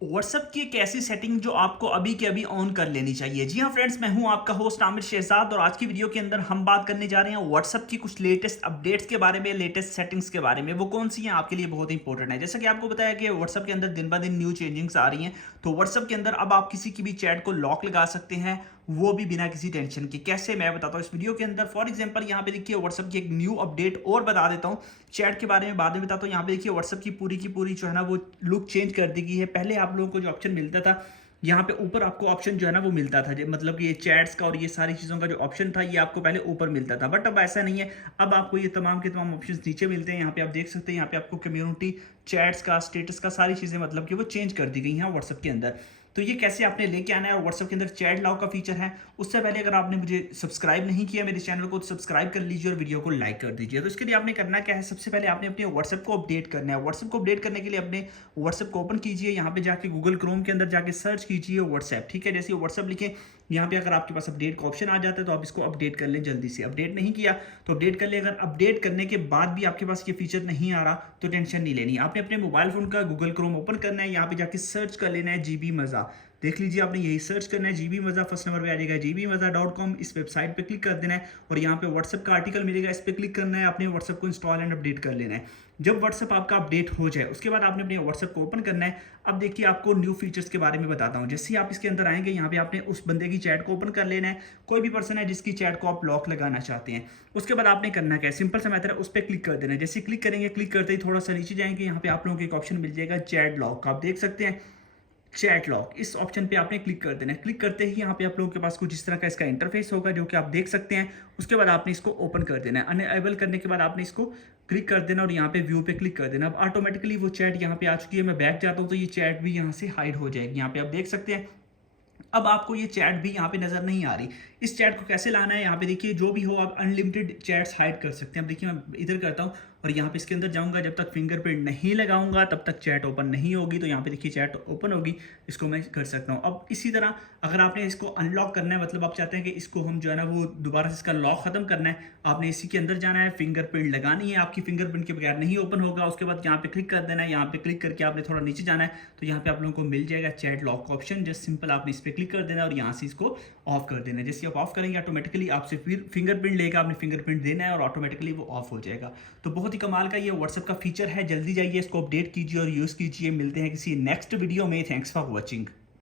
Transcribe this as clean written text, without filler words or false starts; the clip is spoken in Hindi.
व्हाट्सएप की एक ऐसी सेटिंग जो आपको अभी के अभी ऑन कर लेनी चाहिए। जी हाँ फ्रेंड्स, मैं हूं आपका होस्ट आमिर शहजाद और आज की वीडियो के अंदर हम बात करने जा रहे हैं व्हाट्सएप की कुछ लेटेस्ट अपडेट्स के बारे में, लेटेस्ट सेटिंग्स के बारे में। वो कौन सी हैं आपके लिए बहुत इंपॉर्टेंट है। जैसा कि आपको बताया कि व्हाट्सएप के अंदर दिन ब दिन न्यू चेंजिंग्स आ रही हैं, तो व्हाट्सएप के अंदर अब आप किसी की भी चैट को लॉक लगा सकते हैं, वो भी बिना किसी टेंशन के। कैसे, मैं बताता हूँ इस वीडियो के अंदर। फॉर एग्जांपल यहाँ पे देखिए व्हाट्सएप की एक न्यू अपडेट और बता देता हूँ। चैट के बारे में बाद में बताता हूँ। यहाँ पे देखिए व्हाट्सएप की पूरी जो है ना वो लुक चेंज कर दी गई है। पहले आप लोगों को जो ऑप्शन मिलता था, यहाँ पे ऊपर आपको ऑप्शन जो है ना वो मिलता था, मतलब कि ये चैट्स का और ये सारी चीज़ों का जो ऑप्शन था ये आपको पहले ऊपर मिलता था, बट अब ऐसा नहीं है। अब आपको ये तमाम के तमाम ऑप्शंस नीचे मिलते हैं। यहाँ पे आप देख सकते हैं, यहाँ पे आपको कम्युनिटी, चैट्स का, स्टेटस का, सारी चीज़ें मतलब कि वो चेंज कर दी गई हैं व्हाट्सएप के अंदर। तो ये कैसे आपने लेके आना है, और व्हाट्सएप के अंदर चैट लॉक का फीचर है। उससे पहले अगर आपने मुझे सब्सक्राइब नहीं किया मेरे चैनल को, तो सब्सक्राइब कर लीजिए और वीडियो को लाइक कर दीजिए। तो इसके लिए आपने करना क्या है, सबसे पहले आपने अपने व्हाट्सएप को अपडेट करना है। व्हाट्सएप को अपडेट करने के लिए अपने व्हाट्सएप को ओपन कीजिए। यहाँ पे जाके गूगल क्रोम के अंदर जाके सर्च कीजिए व्हाट्सएप। ठीक है, जैसे व्हाट्सएप लिखें, यहाँ पे अगर आपके पास अपडेट का ऑप्शन आ जाता है तो आप इसको अपडेट कर लें जल्दी से। अपडेट नहीं किया तो अपडेट कर लें। अगर अपडेट करने के बाद भी आपके पास ये फीचर नहीं आ रहा तो टेंशन नहीं लेनी। आपने अपने मोबाइल फोन का गूगल क्रोम ओपन करना है, यहाँ पे जाके सर्च कर लेना है जीबी मज़ा। देख लीजिए, आपने यही सर्च करना है जीबी मज़ा। फर्स्ट नंबर पे आ जाएगा gbmaza.com। इस वेबसाइट पे क्लिक कर देना है और यहाँ पे व्हाट्सएप का आर्टिकल मिलेगा, इस पर क्लिक करना है। आपने व्हाट्सएप को इंस्टॉल एंड अपडेट कर लेना है। जब व्हाट्सएप आपका अपडेट हो जाए उसके बाद आपने अपने व्हाट्सएप को ओपन करना है। अब देखिए, आपको न्यू फीचर्स के बारे में बताता हूँ। जैसे ही आप इसके अंदर आएंगे, यहाँ पे आपने उस बंदे की चैट को ओपन कर लेना है। कोई भी पर्सन है जिसकी चैट को आप लॉक लगाना चाहते हैं। उसके बाद आपने करना क्या है, सिंपल सा मेथड है, उस पर क्लिक कर देना है। जैसे क्लिक करेंगे, क्लिक करते ही थोड़ा सा नीचे जाएंगे, यहाँ पे आप लोगों को एक ऑप्शन मिल जाएगा चैट लॉक का। आप देख सकते हैं चैट लॉक, इस ऑप्शन पे आपने क्लिक कर देना है। क्लिक करते ही यहाँ पे आप लोगों के पास कुछ इस तरह का इसका इंटरफेस होगा जो कि आप देख सकते हैं। उसके बाद आपने इसको ओपन कर देना है। अनेबल करने के बाद आपने इसको क्लिक कर देना और यहाँ पे व्यू पे क्लिक कर देना। अब ऑटोमेटिकली वो चैट यहाँ पे आ चुकी है। मैं बैक जाता हूँ तो ये चैट भी यहाँ से हाइड हो जाएगी। यहाँ पे आप देख सकते हैं अब आपको ये चैट भी यहाँ पे नज़र नहीं आ रही। इस चैट को कैसे लाना है, यहाँ पे देखिए, जो भी हो आप अनलिमिटेड चैट्स हाइड कर सकते हैं। अब देखिए, मैं इधर करता हूँ और यहाँ पे इसके अंदर जाऊँगा, जब तक फिंगरप्रिंट नहीं लगाऊंगा तब तक चैट ओपन नहीं होगी। तो यहाँ पे देखिए चैट ओपन होगी, इसको मैं कर सकता हूँ। अब इसी तरह अगर आपने इसको अनलॉक करना है, मतलब आप चाहते हैं कि इसको हम जो है ना वो दोबारा से इसका लॉक ख़त्म करना है, आपने इसी के अंदर जाना है, फिंगरप्रिंट लगानी है। आपकी फिंगरप्रिंट के बगैर नहीं ओपन होगा। उसके बाद यहाँ पे क्लिक कर देना है। यहाँ पे क्लिक करके आपने थोड़ा नीचे जाना है तो यहाँ पे आप लोगों को मिल जाएगा चैट लॉक का ऑप्शन। जस्ट सिंपल आपने इस पर क्लिक कर देना और यहाँ से इसको ऑफ कर देना है। जैसे आप ऑफ करेंगे ऑटोमेटिकली आपसे फिर फिंगरप्रिंट लेगा, आपने फिंगरप्रिंट देना है और ऑटोमेटिकली वो ऑफ हो जाएगा। तो बहुत ही कमाल का ये व्हाट्सएप का फीचर है। जल्दी जाइए, इसको अपडेट कीजिए और यूज़ कीजिए। मिलते हैं किसी नेक्स्ट वीडियो में। Thanks for watching.